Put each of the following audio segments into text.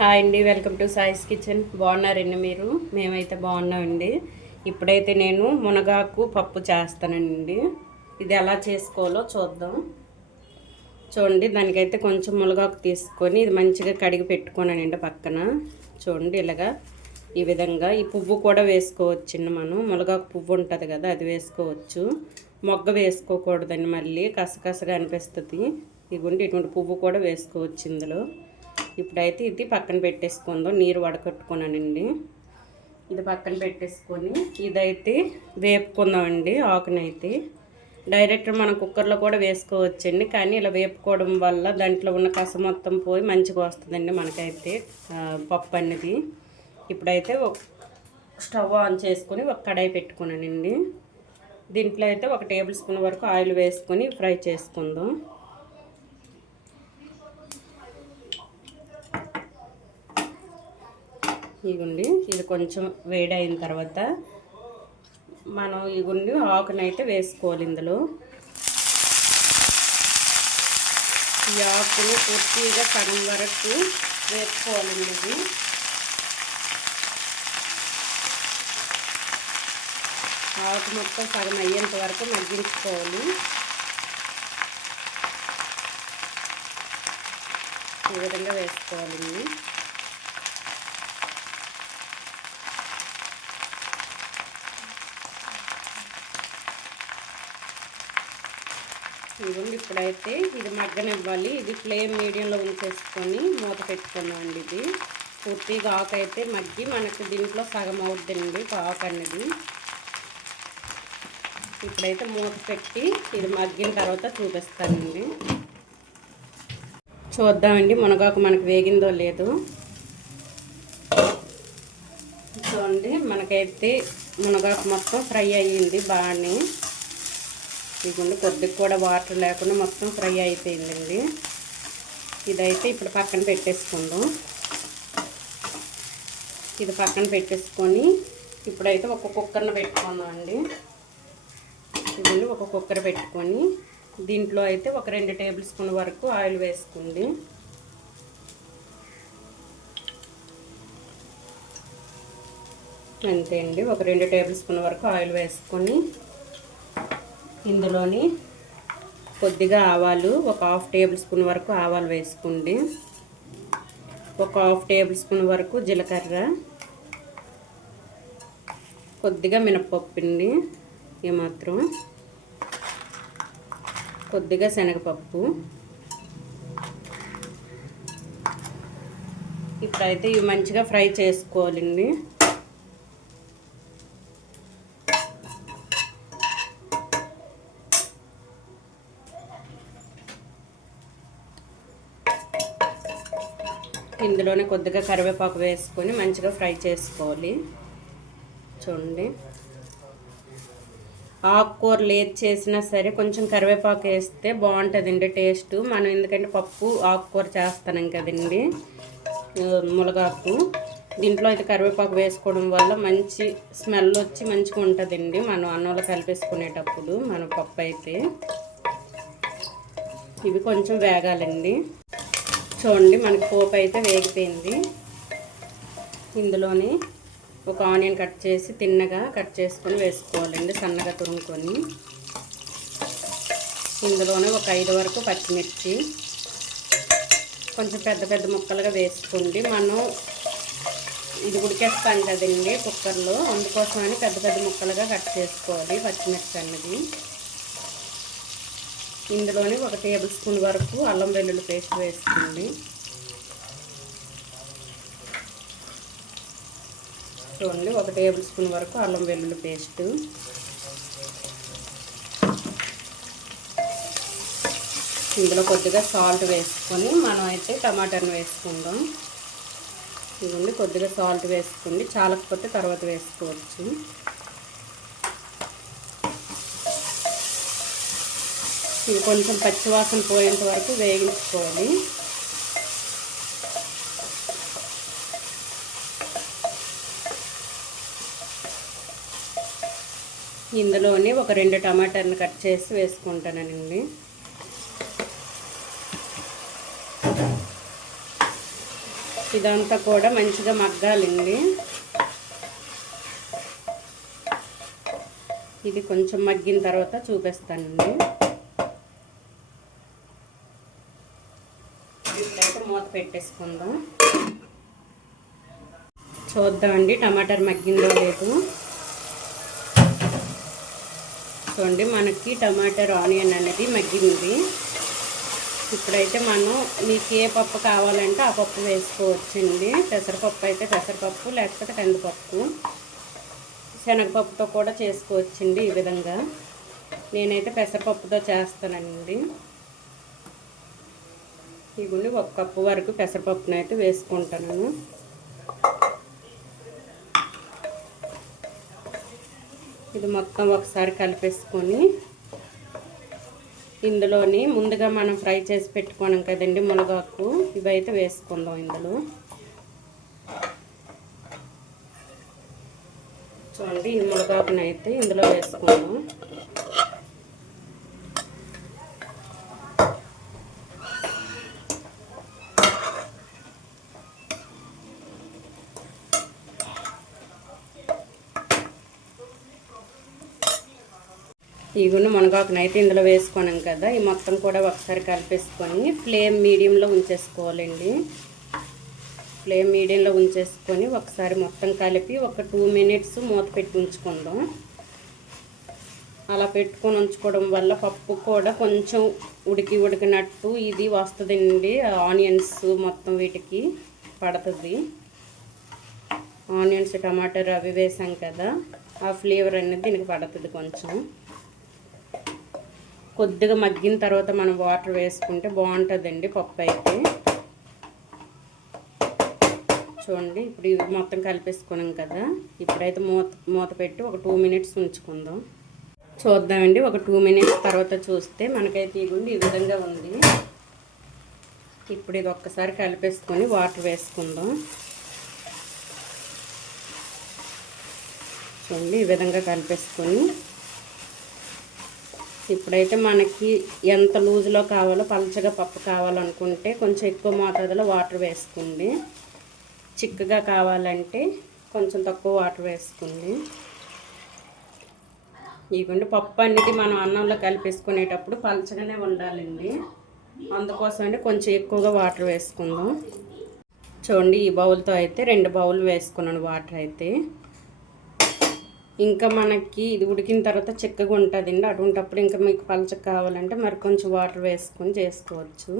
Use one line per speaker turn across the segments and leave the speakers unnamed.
Hi అండి welcome to సాయిస్ kitchen. బాగున్నారండి మీరు? మేమైతే బాగున్నామండి. ఇప్పుడైతే నేను మునగాకు పప్పు చేస్తానండి. ఇది ఎలా చేసుకోవాలో చూద్దాం. చూడండి దానికైతే కొంచెం మునగాకు తీసుకొని ఇది మంచిగా కడిగి పెట్టుకోనండి పక్కన. చూడండి ఇలాగా ఈ విధంగా ఈ పువ్వు కూడా వేసుకోవచ్చండి మనం. మునగాకు పువ్వు ఉంటుంది కదా అది వేసుకోవచ్చు. మొగ్గ వేసుకోకూడదండి మళ్ళీ కసకసగా అనిపిస్తుంది. ఇదిగోండి ఇటువంటి పువ్వు కూడా వేసుకోవచ్చు ఇందులో. ఇప్పుడైతే ఇది పక్కన పెట్టేసుకుందాం. నీరు వడకట్టుకున్నానండి. ఇది పక్కన పెట్టేసుకొని ఇదైతే వేపుకుందామండి ఆకునైతే. డైరెక్ట్ మనం కుక్కర్లో కూడా వేసుకోవచ్చండి కానీ ఇలా వేపుకోవడం వల్ల దాంట్లో ఉన్న కస మొత్తం పోయి మంచిగా వస్తుందండి మనకైతే పప్పు అనేది ఇప్పుడైతే స్టవ్ ఆన్ చేసుకొని ఒక కడాయి పెట్టుకున్నానండి. దీంట్లో అయితే ఒక టేబుల్ స్పూన్ వరకు ఆయిల్ వేసుకొని ఫ్రై చేసుకుందాం. ఇగుండి ఇది కొంచెం వేడి అయిన తర్వాత మనం ఇగుండి ఆకునైతే వేసుకోవాలి ఇందులో. ఈ ఆకుని పూర్తిగా సగం వరకు వేసుకోవాలండి ఇది ఆకు మొత్తం సగం అయ్యేంత వరకు మగ్గించుకోవాలి. ఈ విధంగా వేసుకోవాలి. ఇదిగోండి ఇప్పుడైతే ఇది మగ్గనివ్వాలి. ఇది ఫ్లేమ్ మీడియంలో ఉంచేసుకొని మూత పెట్టుకున్నామండి ఇది. పూర్తిగా ఆకు అయితే మగ్గి మనకి దీంట్లో సగం అవుతుందండి ఆకు అనేది ఇప్పుడైతే మూత పెట్టి ఇది మగ్గిన తర్వాత చూపిస్తానండి. చూద్దామండి మునగాకు మనకు వేగిందో లేదో. చూడండి మనకైతే మునగాకు మొత్తం ఫ్రై అయ్యింది బాగానే. ఇదిగోండి కొద్దిగా కూడా వాటర్ లేకుండా మొత్తం ఫ్రై అయిపోయిందండి. ఇదైతే ఇప్పుడు పక్కన పెట్టేసుకుందాం. ఇది పక్కన పెట్టేసుకొని ఇప్పుడైతే ఒక కుక్కర్ని పెట్టుకుందామండి. ఇదిగోండి ఒక కుక్కర్ పెట్టుకొని దీంట్లో అయితే ఒక రెండు టేబుల్ స్పూన్ వరకు ఆయిల్ వేసుకోండి. అంతే అండి ఒక రెండు టేబుల్ స్పూన్ వరకు ఆయిల్ వేసుకొని ఇందులోని కొద్దిగా ఆవాలు ఒక హాఫ్ టేబుల్ స్పూన్ వరకు ఆవాలు వేసుకోండి. ఒక హాఫ్ టేబుల్ స్పూన్ వరకు జీలకర్ర. కొద్దిగా మినపప్పు అండి ఏమాత్రం కొద్దిగా శనగపప్పు. ఇప్పుడైతే ఇవి మంచిగా ఫ్రై చేసుకోవాలండి. ఇందులోనే కొద్దిగా కరివేపాకు వేసుకొని మంచిగా ఫ్రై చేసుకోవాలి. చూడండి. ఆకుకూరలు ఏది చేసినా సరే కొంచెం కరివేపాకు వేస్తే బాగుంటుందండి టేస్ట్. మనం ఎందుకంటే పప్పు ఆకుకూర చేస్తాం కదండి. మునగాకు. దీంట్లో అయితే కరివేపాకు వేసుకోవడం వల్ల మంచి స్మెల్ వచ్చి మంచిగా ఉంటుందండి. మనం అన్నంలో కలిపేసుకునేటప్పుడు మన పప్పు అయితే. ఇవి కొంచెం వేగాలండి. చూడండి మనకి పోపు అయితే వేగిపోయింది. ఇందులోని ఒక ఆనియన్ కట్ చేసి తిన్నగా కట్ చేసుకొని వేసుకోవాలండి సన్నగా తురుముకొని. ఇందులోనే ఒక ఐదు వరకు పచ్చిమిర్చి. కొంచెం పెద్ద పెద్ద ముక్కలుగా వేసుకోండి. మనం ఇది ఉడికేస్తాం కదండి కుక్కర్లో అందుకోసమని పెద్ద పెద్ద ముక్కలుగా కట్ చేసుకోవాలి పచ్చిమిర్చి అన్నది. ఇందులోనే ఒక టేబుల్ స్పూన్ వరకు అల్లం వెల్లుల్లి పేస్ట్ వేసుకోండి చూడండి ఒక టేబుల్ స్పూన్ వరకు అల్లం వెల్లుల్లి పేస్ట్. ఇందులో కొద్దిగా సాల్ట్ వేసుకొని మనం అయితే టమాటాను వేసుకుందాం. ఇదిగోండి కొద్దిగా సాల్ట్ వేసుకోండి చాలకపోతే తర్వాత వేసుకోవచ్చు. ఇది కొంచెం పచ్చివాసన పోయేంత వరకు వేగించుకోవాలి. ఇందులోనే ఒక రెండు టమాటాలను కట్ చేసి వేసుకుంటానండి. ఇదంతా కూడా మంచిగా మగ్గాలండి. ఇది కొంచెం మగ్గిన తర్వాత చూపిస్తానండి ఇప్పుడైతే మూత పెట్టేసుకుందాం. చూద్దామండి టమాటర్ మగ్గిందో లేదు. చూడండి మనకి టమాటర్ ఆనియన్ అనేది మగ్గింది. ఇప్పుడైతే మనం మీకు ఏ పప్పు కావాలంటే ఆ పప్పు వేసుకోవచ్చండి. పెసరపప్పు అయితే పెసరపప్పు లేకపోతే కందిపప్పు. శనగపప్పుతో కూడా చేసుకోవచ్చండి ఈ విధంగా. నేనైతే పెసరపప్పుతో చేస్తానండి. ఇవ్వండి ఒక కప్పు వరకు పెసరపప్పును అయితే వేసుకుంటాను. ఇది మొత్తం ఒకసారి కలిపేసుకొని ఇందులోని ముందుగా మనం ఫ్రై చేసి పెట్టుకున్నాం కదండి మునగాకు ఇవైతే వేసుకుందాం ఇందులో. చూడండి ఈ మునగాకుని అయితే ఇందులో వేసుకుందాం ఈ గుండు మునగాకుని ఇందులో వేసుకున్నాం కదా ఈ మొత్తం కూడా ఒకసారి కలిపేసుకొని ఫ్లేమ్ మీడియంలో ఉంచేసుకోవాలండి. ఫ్లేమ్ మీడియంలో ఉంచేసుకొని ఒకసారి మొత్తం కలిపి ఒక టూ మినిట్స్ మూత పెట్టి ఉంచుకుందాం. అలా పెట్టుకొని ఉంచుకోవడం వల్ల పప్పు కూడా కొంచెం ఉడికి ఉడికినట్టు ఇది వస్తుందండి ఆనియన్స్ మొత్తం వీటికి పడుతుంది. ఆనియన్స్ టమాటర్ అవి వేసాం కదా ఆ ఫ్లేవర్ అనేది దీనికి పడుతుంది కొంచెం. కొద్దిగా మగ్గిన తర్వాత మనం వాటర్ వేసుకుంటే బాగుంటుందండి పప్పు అయితే. చూడండి ఇప్పుడు ఇవి మొత్తం కలిపేసుకున్నాం కదా. ఇప్పుడైతే మూత మూత పెట్టి ఒక టూ మినిట్స్ ఉంచుకుందాం. చూద్దామండి ఒక టూ మినిట్స్ తర్వాత చూస్తే మనకైతే ఇగుండి ఈ విధంగా ఉంది. ఇప్పుడు ఇది ఒక్కసారి కలిపేసుకొని వాటర్ వేసుకుందాం. చూడండి ఈ విధంగా కలిపేసుకొని ఇప్పుడైతే మనకి ఎంత లూజులో కావాలో పలచగా పప్పు కావాలనుకుంటే కొంచెం ఎక్కువ మోతాదులో వాటర్ వేసుకోండి. చిక్కగా కావాలంటే కొంచెం తక్కువ వాటర్ వేసుకోండి. ఇవ్వండి పప్పు అనేది మనం అన్నంలో కలిపేసుకునేటప్పుడు పలచగానే ఉండాలండి. అందుకోసం అంటే కొంచెం ఎక్కువగా వాటర్ వేసుకుందాం. చూడండి ఈ బౌల్తో అయితే రెండు బౌల్ వేసుకున్నాను వాటర్ అయితే. ఇంకా మనకి ఇది ఉడికిన తర్వాత చిక్కగా ఉంటుందండి. అటువంటప్పుడు ఇంకా మీకు పలచక కావాలంటే మరి కొంచెం వాటర్ వేసుకొని చేసుకోవచ్చు.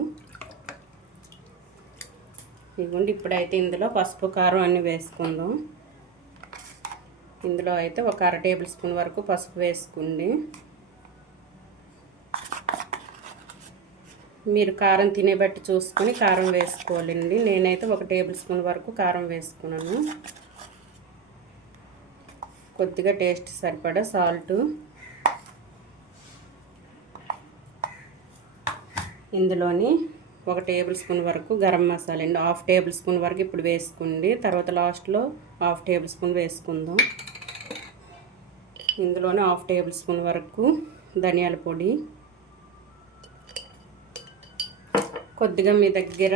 ఇదిగోండి ఇప్పుడైతే ఇందులో పసుపు కారం అన్నీ వేసుకుందాం. ఇందులో అయితే ఒక అర టేబుల్ స్పూన్ వరకు పసుపు వేసుకోండి. మీరు కారం తినే బట్టి చూసుకొని కారం వేసుకోవాలండి. నేనైతే ఒక టేబుల్ స్పూన్ వరకు కారం వేసుకున్నాను. కొద్దిగా టేస్ట్ సరిపడా సాల్టు. ఇందులోని ఒక టేబుల్ స్పూన్ వరకు గరం మసాలా అండి. హాఫ్ టేబుల్ స్పూన్ వరకు ఇప్పుడు వేసుకోండి. తర్వాత లాస్ట్లో హాఫ్ టేబుల్ స్పూన్ వేసుకుందాం. ఇందులోనే హాఫ్ టేబుల్ స్పూన్ వరకు ధనియాల పొడి. కొద్దిగా మీ దగ్గర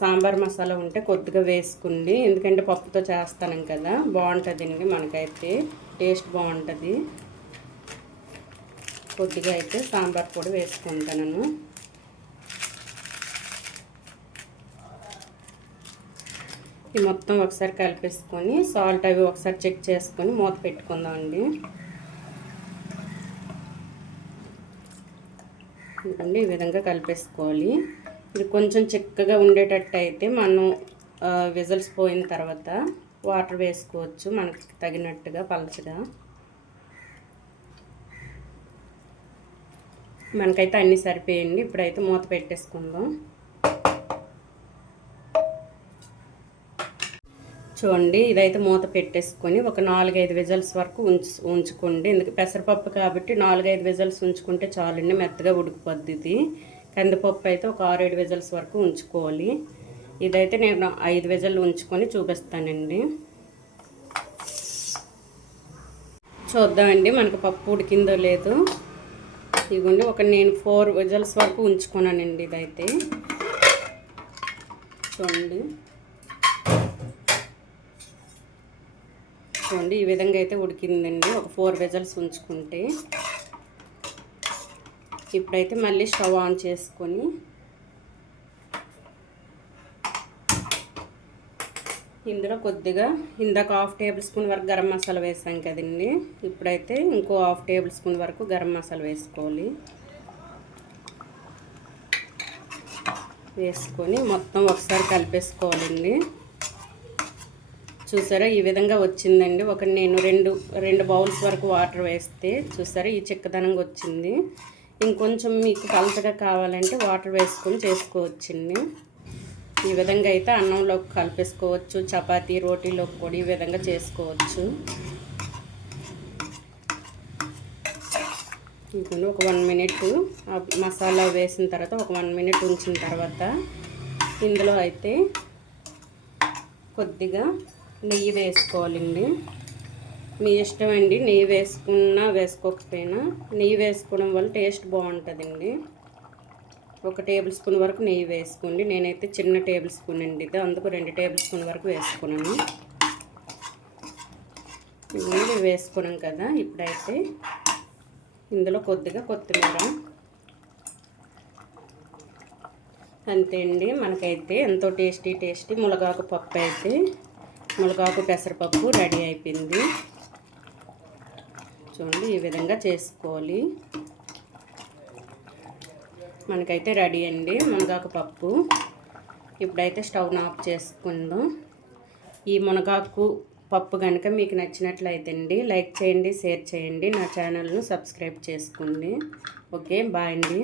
సాంబార్ మసాలా ఉంటే కొద్దిగా వేసుకోండి ఎందుకంటే పప్పుతో చేస్తాను కదా బాగుంటుంది బాగుంటుందండి మనకైతే టేస్ట్ బాగుంటుంది. కొద్దిగా అయితే సాంబార్ పొడి వేసుకుంటాను ఈ మొత్తం ఒకసారి కలిపేసుకొని సాల్ట్ అవి ఒకసారి చెక్ చేసుకొని మూత పెట్టుకుందామండి. అండి ఈ విధంగా కలిపేసుకోవాలి. ఇది కొంచెం చిక్కగా ఉండేటట్టు అయితే మనం విజల్స్ పోయిన తర్వాత వాటర్ వేసుకోవచ్చు మనకి తగినట్టుగా పలచగా. మనకైతే అన్నీ సరిపోయండి ఇప్పుడైతే మూత పెట్టేసుకుందాం. చూడండి ఇదైతే మూత పెట్టేసుకొని ఒక నాలుగైదు విజల్స్ వరకు ఉంచు ఉంచుకోండి. ఎందుకు? పెసరపప్పు కాబట్టి నాలుగైదు విజల్స్ ఉంచుకుంటే చాలండి మెత్తగా ఉడికిపోద్ది ఇది. కందిపప్పు అయితే ఒక ఆరు ఏడు విజల్స్ వరకు ఉంచుకోవాలి. ఇదైతే నేను ఐదు విజల్లు ఉంచుకొని చూపిస్తానండి. చూద్దామండి మనకు పప్పు ఉడికిందో లేదో. ఇదిగోండి ఒక నేను ఫోర్ విజల్స్ వరకు ఉంచుకున్నానండి ఇదైతే. చూడండి. చూడండి ఈ విధంగా అయితే ఉడికిందండి. ఒక ఫోర్ విజల్స్ ఉంచుకుంటే. ఇప్పుడైతే మళ్ళీ స్టవ్ ఆన్ చేసుకొని ఇందులో కొద్దిగా ఇందాక హాఫ్ టేబుల్ స్పూన్ వరకు గరం మసాలా వేసాం కదండి. ఇప్పుడైతే ఇంకో హాఫ్ టేబుల్ స్పూన్ వరకు గరం మసాలా వేసుకోవాలి. వేసుకొని మొత్తం ఒకసారి కలిపేసుకోవాలండి. చూసారా ఈ విధంగా వచ్చిందండి. ఒక నేను రెండు రెండు బౌల్స్ వరకు వాటర్ వేస్తే చూసారా ఈ చిక్కదనంగా వచ్చింది. ఇంకొంచెం మీకు పలచగా కావాలంటే వాటర్ వేసుకొని చేసుకోవచ్చండి. ఈ విధంగా అయితే అన్నంలోకి కలిపేసుకోవచ్చు చపాతీ రోటీలోకి కూడా ఈ విధంగా చేసుకోవచ్చు. ఇప్పుడు ఒక వన్ మినిట్ మసాలా వేసిన తర్వాత ఒక వన్ మినిట్ ఉంచిన తర్వాత ఇందులో అయితే కొద్దిగా నెయ్యి వేసుకోవాలండి. మీ ఇష్టం అండి. నెయ్యి వేసుకున్నా వేసుకోకపోయినా నెయ్యి వేసుకోవడం వల్ల టేస్ట్ బాగుంటుందండి. ఒక టేబుల్ స్పూన్ వరకు నెయ్యి వేసుకోండి. నేనైతే చిన్న టేబుల్ స్పూన్ అండి ఇది. అందుకు రెండు టేబుల్ స్పూన్ వరకు వేసుకున్నాను. ఇవన్నీ వేసుకున్నాం కదా ఇప్పుడైతే ఇందులో కొద్దిగా కొత్తిమీర. అంతే అండి. మనకైతే ఎంతో టేస్టీ టేస్టీ మునగాకు పప్పు అయితే. మునగాకు పెసరపప్పు రెడీ అయిపోయింది. చూడండి ఈ విధంగా చేసుకోవాలి. మనకైతే రెడీ అండి మునగాకు పప్పు. ఇప్పుడైతే స్టవ్ ఆఫ్ చేసుకుందాం. ఈ మునగాకు పప్పు కనుక మీకు నచ్చినట్లయితే అండి లైక్ చేయండి షేర్ చేయండి నా ఛానల్ను సబ్స్క్రైబ్ చేసుకోండి. ఓకే బాయ్ అండి.